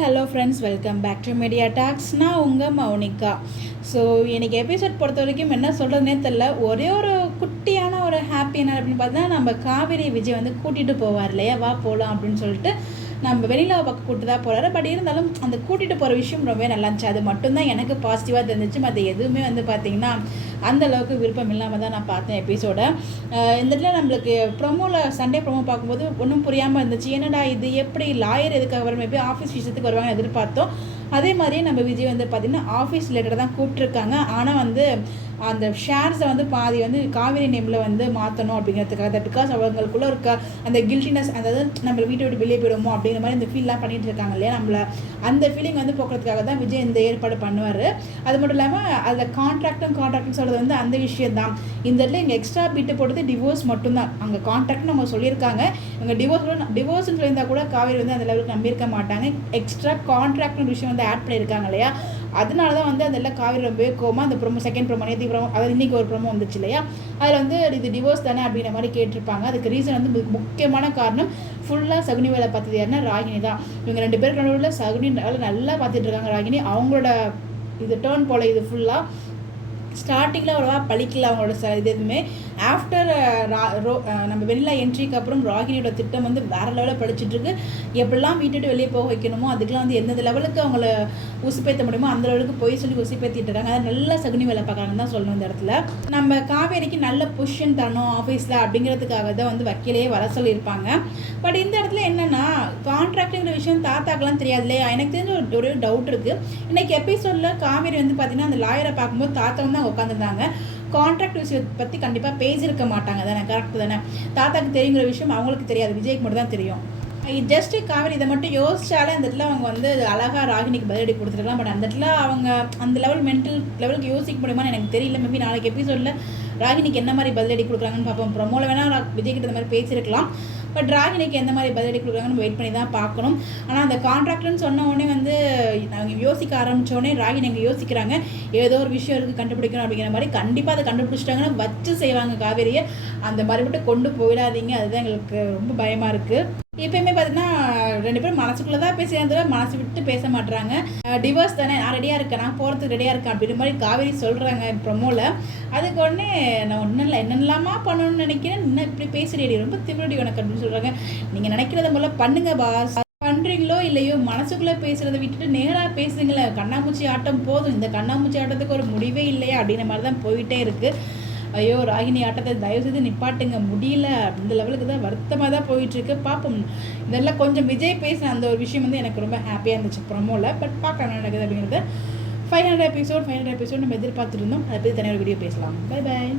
Hi hello friends, welcome back to media talks. நான் உங்கள் Mounika. So இன்றைக்கி எபிசோட் பொறுத்த வரைக்கும் என்ன சொல்கிறதுனே தெரில. ஒரே ஒரு குட்டியான ஒரு ஹாப்பி என்ன அப்படின்னு பார்த்தா, நம்ம காவேரி விஜய் வந்து கூட்டிகிட்டு போவார் இல்லையா, வா போகலாம் அப்படின்னு சொல்லிட்டு நம்ம வெளியில் பக்கம் கூட்டு தான் போகிறாரு. பட் இருந்தாலும் அந்த கூட்டிகிட்டு போகிற விஷயம் ரொம்பவே நல்லா இருந்துச்சு. அது மட்டும்தான் எனக்கு பாசிட்டிவாக தெரிஞ்சிச்சு. மற்ற எதுவுமே வந்து பார்த்திங்கன்னா அந்தளவுக்கு விருப்பம் இல்லாமல் தான் நான் பார்த்தேன் எபிசோடை. இந்த இடத்துல நம்மளுக்கு ப்ரொமோவில் சண்டே ப்ரொமோ பார்க்கும்போது ஒன்றும் புரியாமல் இருந்துச்சு. என்னடா இது, எப்படி லாயர் எதுக்காக வரும், மேபி ஆஃபீஸ் விஷயத்துக்கு வருவாங்க எதிர்பார்த்தோம். அதே மாதிரியே நம்ம விஜய் வந்து பார்த்திங்கன்னா ஆஃபீஸ் ரிலேட்டடாக தான் கூப்பிட்ருக்காங்க. ஆனால் வந்து அந்த ஷேர்ஸை வந்து பாதி வந்து காவேரி நேமில் வந்து மாற்றணும் அப்படிங்கிறதுக்காக, பிகாஸ் அவங்களுக்குள்ளே இருக்க அந்த கில்ட்டினஸ், அதாவது நம்ம வீட்டை விட்டு வெளியே போயிடுமோ அப்படிங்கிற மாதிரி இந்த ஃபீல்லாம் பண்ணிகிட்டு இருக்காங்க இல்லையா, நம்மளை அந்த ஃபீலிங் வந்து போக்குறதுக்காக தான் விஜய் இந்த ஏற்பாடு பண்ணுவார். அது மட்டும் இல்லாமல் அதில் கான்ட்ராக்ட்னு சொல்கிறது வந்து அந்த விஷயம் தான். இந்த இடத்துல இங்கே எக்ஸ்ட்ரா பீட்டு போட்டது டிவோர்ஸ் மட்டும்தான். அங்கே கான்ட்ராக்ட்னு அவங்க சொல்லியிருக்காங்க. இவங்க டிவோர்ஸ்னு சொல்லியிருந்தால் கூட காவேரி வந்து அந்த லெவலுக்கு நம்பியிருக்க மாட்டாங்க. எக்ஸ்ட்ரா கான்ட்ராக்ட்னு விஷயம் வந்து ஆட் பண்ணியிருக்காங்க இல்லையா, அதனால தான் வந்து அதில் காவேரி ரொம்பவே கோமா அந்த ப்ரோமோ, செகண்ட் ப்ரோமோ, நேற்று ப்ரோமோ, அதாவது இன்றைக்கி ஒரு ப்ரோமோ வந்துச்சு இல்லையா, அதில் வந்து இது டிவோர்ஸ் தானே அப்படிங்கிற மாதிரி கேட்டிருப்பாங்க. அதுக்கு ரீசன் வந்து முக்கியமான காரணம் ஃபுல்லாக சகுனி வேலை பார்த்தது யாருன்னா ராகினி தான். இவங்க ரெண்டு பேருக்கு நடுவில் சகுனி நல்லா பார்த்துட்டு இருக்காங்க ராகினி. அவங்களோட இது டேர்ன் போல் இது ஃபுல்லாக ஸ்டார்டிங்கில் அவ்வளோவா பழிக்கல அவங்களோட இது எதுவுமே. ஆஃப்டர் நம்ம வெளியில் என்ட்ரிக்கு அப்புறம் ராகினியோட திட்டம் வந்து வேறு லெவலில் படிச்சுட்ருக்கு. எப்படிலாம் வீட்டுட்டு வெளியே போக வைக்கணுமோ அதுக்கெலாம் வந்து எந்தெந்த லெவலுக்கு அவங்கள உசுப்பேற்ற முடியுமோ அந்த லெவலுக்கு போய் சொல்லி உசுப்பேற்றிட்டு இருக்காங்க. அதை நல்லா சகுனி வேலை பார்க்குறாங்கன்னு தான் சொல்லணும். இந்த இடத்துல நம்ம காவேரிக்கு நல்ல பொசிஷன் தரணும் ஆஃபீஸில் அப்படிங்கிறதுக்காக தான் வந்து வக்கீலையே வர சொல்லியிருப்பாங்க. பட் இந்த இடத்துல என்னென்னா, கான்ட்ராக்டுங்கிற விஷயம் தாத்தாக்கெலாம் தெரியாது இல்லையா. எனக்கு தெரிஞ்ச ஒரு டவுட் இருக்குது. இன்றைக்கி எபிசோடில் காவேரி வந்து பார்த்திங்கன்னா அந்த லாயரை பார்க்கும்போது தாத்தா வந்து அவங்க உட்காந்துருந்தாங்க. கான்ட்ராக்ட் விஷயத்தை பற்றி கண்டிப்பாக பேசியிருக்க மாட்டாங்க தானே, கரெக்டு தானே. தாத்தாக்கு தெரியுங்கிற விஷயம் அவங்களுக்கு தெரியாது, விஜய்க்கு மட்டும் தான் தெரியும். ஜஸ்ட்டு காவேரி இதை மட்டும் யோசிச்சாலே அந்த இடத்துல அவங்க வந்து அழகாக ராகினிக்கு பதிலடி கொடுத்துருக்கலாம். பட் அந்த இடத்துல அவங்க அந்த லெவல் மென்டல் லெவலுக்கு யோசிக்க முடியுமான்னு எனக்கு தெரியல. மேபி நாளைக்கு எபிசோடில் ராகினிக்கு என்ன மாதிரி பதிலடி கொடுக்குறாங்கன்னு பார்ப்போம். ப்ரொமோவில் வேணால் விஜய்கிட்ட இந்த மாதிரி பேசியிருக்கலாம். பட் ராகினிக்கு எந்த மாதிரி பதிலடி கொடுக்குறாங்கன்னு வெயிட் பண்ணி தான் பார்க்கணும். ஆனால் அந்த கான்ட்ராக்ட்னு சொன்ன உடனே வந்து அவங்க யோசிக்க ஆரம்பித்தோடனே ராகினி எங்கே யோசிக்கிறாங்க, ஏதோ ஒரு விஷயம் இருக்குது கண்டுபிடிக்கணும் அப்படிங்கிற மாதிரி. கண்டிப்பாக அதை கண்டுபிடிச்சிட்டாங்கன்னா வச்சு செய்வாங்க காவேரியை. அந்த மாதிரி மட்டும் கொண்டு போயிடாதீங்க, அதுதான் எங்களுக்கு ரொம்ப பயமாக இருக்குது. எப்பயுமே பார்த்தீங்கன்னா ரெண்டு பேரும் மனசுக்குள்ளே தான் பேசுகிறத மனசு விட்டு பேச மாட்டுறாங்க. டிவோர்ஸ் தானே, நான் ரெடியாக இருக்கேன், நான் போகிறதுக்கு ரெடியாக இருக்கேன் அப்படின்ற மாதிரி காவேரி சொல்கிறாங்க ப்ரொமோவில். அதுக்கு உடனே நான் ஒன்றும் இல்லை, என்னெல்லாமா பண்ணணும்னு நினைக்கிறேன், இன்னும் இப்படி பேசுகிறேடி, ரொம்ப திமிரடி உனக்கு அப்படின்னு சொல்கிறாங்க. நீங்கள் நினைக்கிறத போல பண்ணுங்க பாஸ், பண்ணுறீங்களோ இல்லையோ மனசுக்குள்ளே பேசுகிறத விட்டுட்டு நேராக பேசுங்களேன். கண்ணாமூச்சி ஆட்டம் போதும், இந்த கண்ணாமூச்சி ஆட்டத்துக்கு ஒரு முடிவே இல்லையா அப்படிங்கிற மாதிரி தான் போயிட்டே இருக்குது. ஐயோ ராகினி ஆட்டத்தை தயவு செய்து நிப்பாட்டுங்க, முடியல, இந்த லெவலுக்கு தான் வருத்தமாக தான் போயிட்டுருக்கு. பார்ப்போம். இதெல்லாம் கொஞ்சம் விஜய் பேசின அந்த ஒரு விஷயம் வந்து எனக்கு ரொம்ப ஹாப்பியாக இருந்துச்சு ப்ரொமோவில். பட் பார்க்கலாம் நடக்குது அப்படிங்கிறது. 500 எபிசோட் நம்ம எதிர்பார்த்துருந்தோம். அதை பற்றி தனியாக ஒரு வீடியோ பேசலாம். Bye bye.